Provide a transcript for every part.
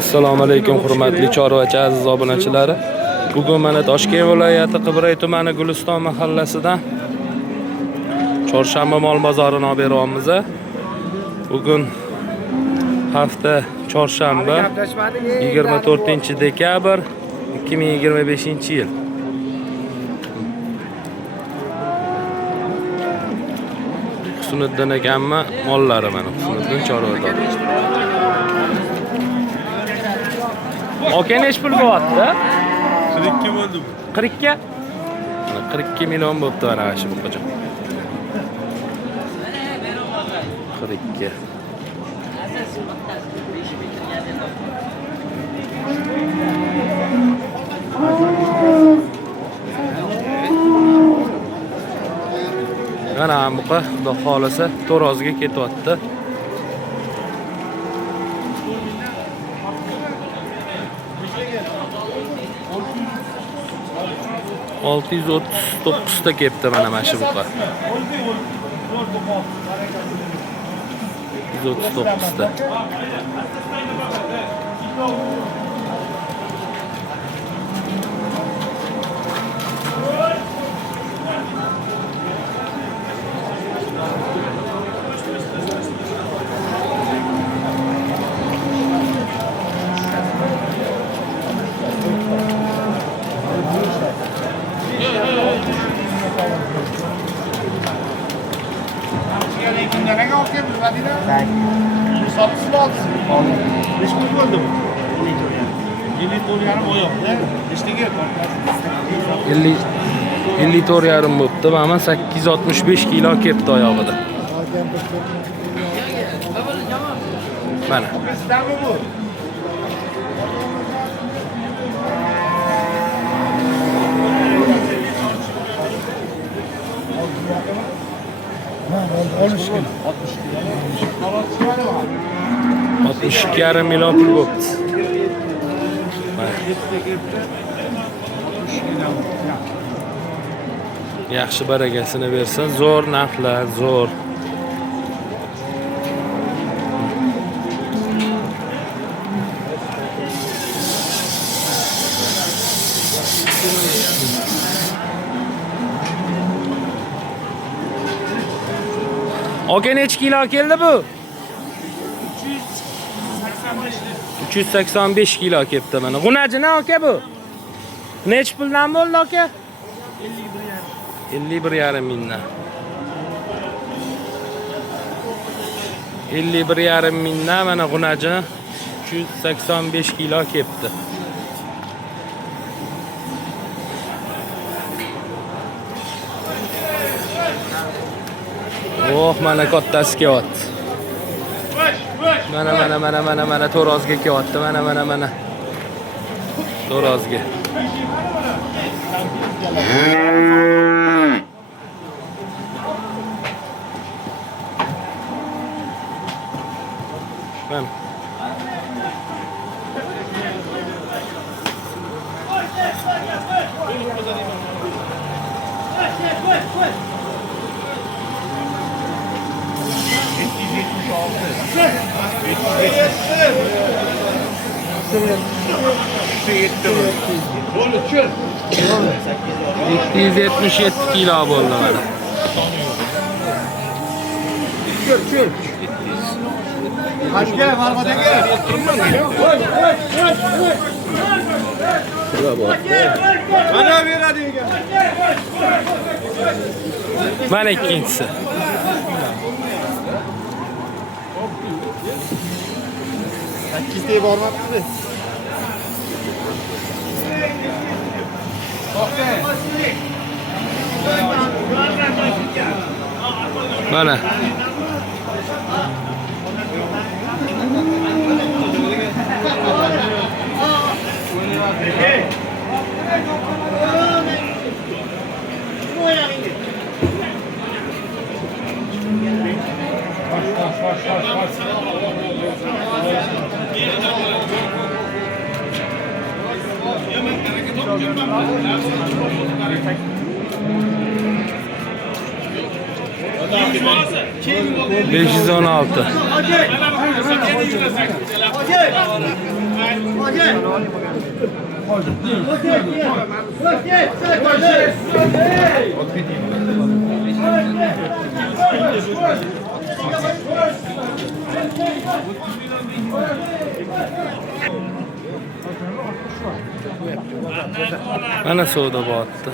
Assalomu alaykum hurmatli chorvachi aziz obunachilari. Bugun mana Toshkent viloyati Qibray tumani Guliston mahallasidan chorshanba mol bozorini olib beryapmiz. Bugun hafta chorshanba 24-dekabr 2025-yil. Husniddin akamma mollari mana Husniddin chorvador. Aka nech pul bo'lyapti? 42 bo'ldi. 42? 42 million bo'pti mana shu buqacha. 42. Mana buqa xudo xolasa To'rozga ketyapti. $639 ta kepti mana shu buqa. 139 ta. Nega olib keldi Madina? Sotib oldi. Nech pul bo'ldi bu? 54,5 oyoqda. Nechtaga? 54,5 bo'pti. Mana 865 kilo kepti oyog'ida. Mana. Bizdanmi bu? $62,5 million pul bo'pti. Yaxshi baragasini bersa, zo'r narxlar, zo'r. Aka nech kilo keldi bu? 385 kilo kepti mana. G'unajini aka bu? Nech puldan bo'ldi aka? 51,5 mingdan. 51,5 mingdan mana g'unaji 385 kilo kepti. Oh, mana kattasi kelyapti. Mana To'rozga kelyapti. Mana. To'rozga. Mana. $777 kilo bo'ldi mana. Qashga, Marg'otaga. Mana beradi ekan. Mana ikkinchisi. Sakkizta bormabdi. Mana. $516. Mana savdo bo'lyapti.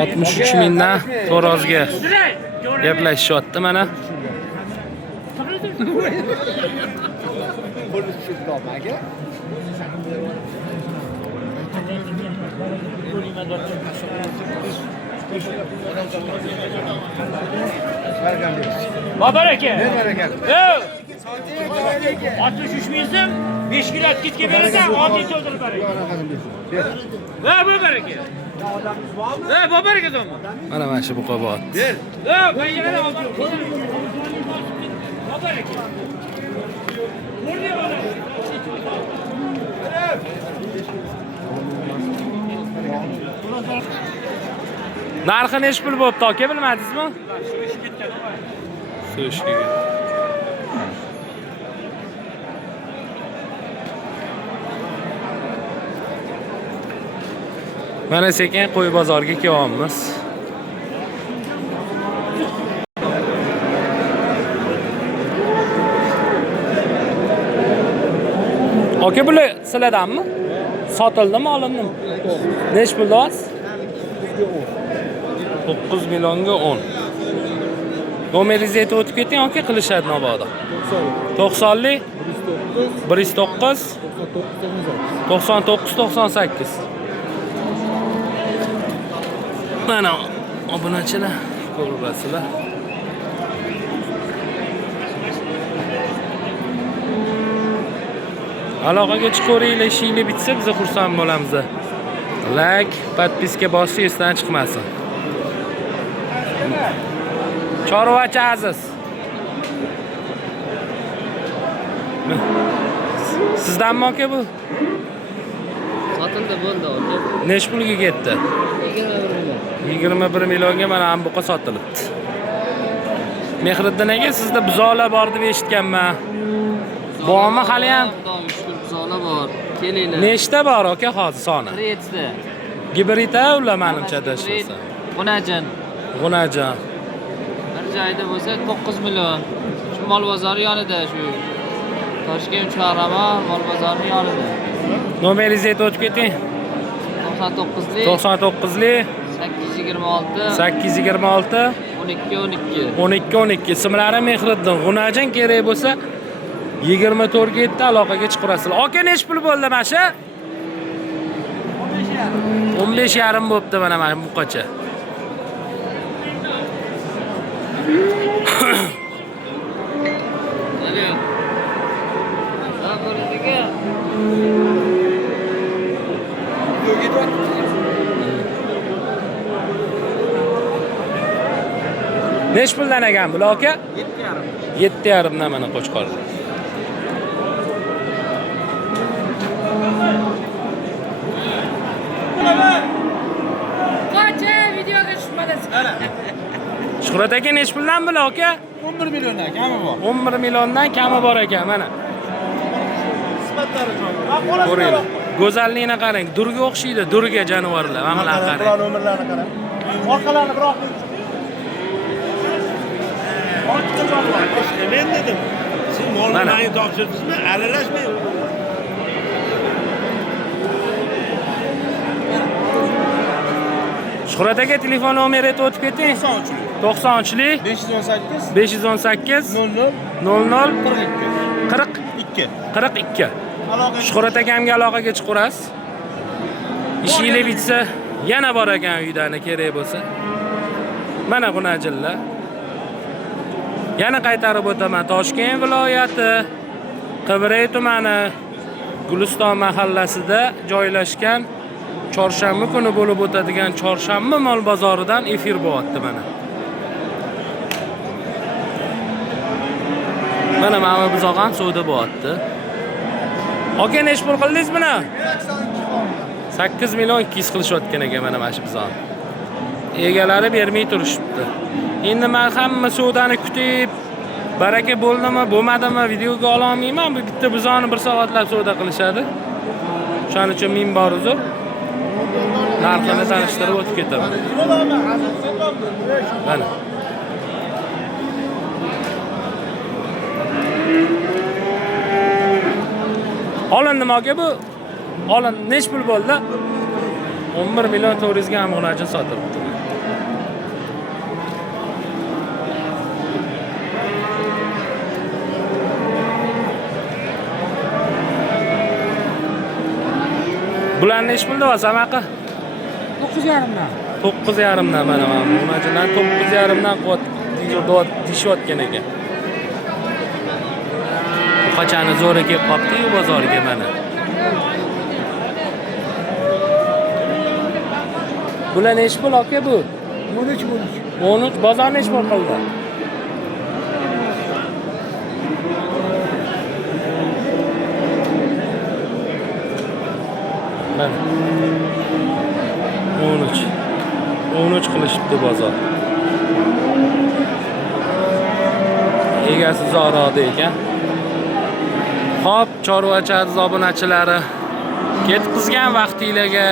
Altmış üç mingdan To'rozga gaplashishyapti mana. Babar aka. Yo'q. 63 mingdan 5 kilo kitga berasan, 6 to'ldirib berasan. Ha, babar aka. Ha, babar aka to'g'mi? Mana shu buqa bo'lyapti. Ber. Yo'q, men yana oldim. Babar aka. Nerga borasiz? Narxi necha pul bo'pti aka, bilmadingizmi? So'shga. Mana sekin qo'y bozoriga kelyapmiz. Aka, bular sizlardanmi? Sotildimi, olindimi? Necha pul deyapsiz? 9 millionga 10. Nomeringizni aytib o'tib keting, aka, qilishadi mabodo. 90lik 109 99 98. Mana obunachilar ko'rasizlar. Aloqaga chiqaveringlar, ishinglar bitsa biz xursand bo'lamiz. Like, podpiska bosing, esdan chiqmasin. Chorvachi aziz. Sizdanmi aka bu? Sotildi, bo'ldi aka. Necha pulga ketdi? 21 millionga mana ham buqa sotilibdi. Mehriddin aka, sizda buzoqlar bor deb eshitganman. Bormi hali ham? Shukr, buzoqlar bor. Kelinglar. Nechta bor aka hozir soni? 7 ta. Gibridda ular menimcha adashmasa. G'unajan. G'unajan. Bir joyda bo'lsa 9 million. Shu mol bozori yonida, shu Toshkent Chorrama mol bozori yonida. Nomeringizni aytib o'tib keting. 99lik 99lik 826 826 12 12 12. Ismlari Mehriddin. G'unajan kerak bo'lsa 24 ga 7 aloqaga chiqarasizlar. Aka, necha pul bo'ldi mana shu? 15,5 bo'pti mana buqacha. Keling. Sabırliga. Necha puldan ekan bular aka? 7,5 dan mana qo'chqor. Qancha videoga tushmadasiz? Shuhrat aka, necha puldan bular aka? 11 milliondan kami bor. 11 milliondan kami bor ekan mana. Ko'ringlar. Go'zallikni qarang, durga o'xshaydi, durga jonivorlar. Mana bularni qarang. Bular nomerlarni qarang. Orqalarini biroq men dedim. Siz molni menga topshirdingizmi? Aralashmang. Shuhrat aka, telefon nomeri aytib o'tib keting. 93lik 518 518 00 00 42 42. Aloqa Shuhrat akamga aloqaga chiqarasiz. Ishinglar bitsa, yana bor ekan uydani kerak bo'lsa. Mana G'unajinlar. Yana qaytarib o'taman. Toshkent viloyati Qibray tumani Guliston mahallasida joylashgan chorshanba kuni bo'lib o'tadigan chorshanba mol bozoridan efir bo'lyapti mana. Mana buzoq ham savdo bo'lyapti. Aka, necha pul qildingiz buni? 8 million 200 qilishayotgan ekan mana shu bizoni. Egalari bermay turishibdi. Endi men hamma savdoni kutib, baraka bo'ldimi, bo'lmadimi videoga ola olmayman. Bu bitta bizoni 1 soatlab savdo qilishadi. Shuning uchun men bor uzr. Narxini tanishtirib o'tib ketaman. Mana. Olindimi aka bu? Nech pul bo'ldi? 11 million 400 ga amg'onajin sotilibdi. Bular nech pulda olsam aka? 9,5 dan. 9,5 dan mana amg'onajidan 9,5 dan deyishayotgan ekan. Qachani zo'ri kelib qopti-yu bozorga mana. Bular nech pul aka bu? 13 bozor nech pul qildi? Mana 13 qilishibdi bozor. Egasi Zoroda ekan. Xo'p, chorvacha obunachilari, ketkizgan vaqtingizga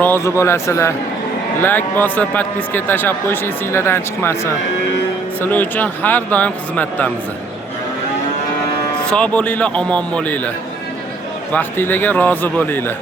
rozi bo'lasizlar. Like bosib, podpiska tashab qo'yish esingizdan chiqmasin. Sizlar uchun har doim xizmatdamiz. Sog' bo'linglar, omon bo'linglar. Vaqtingizga rozi bo'linglar.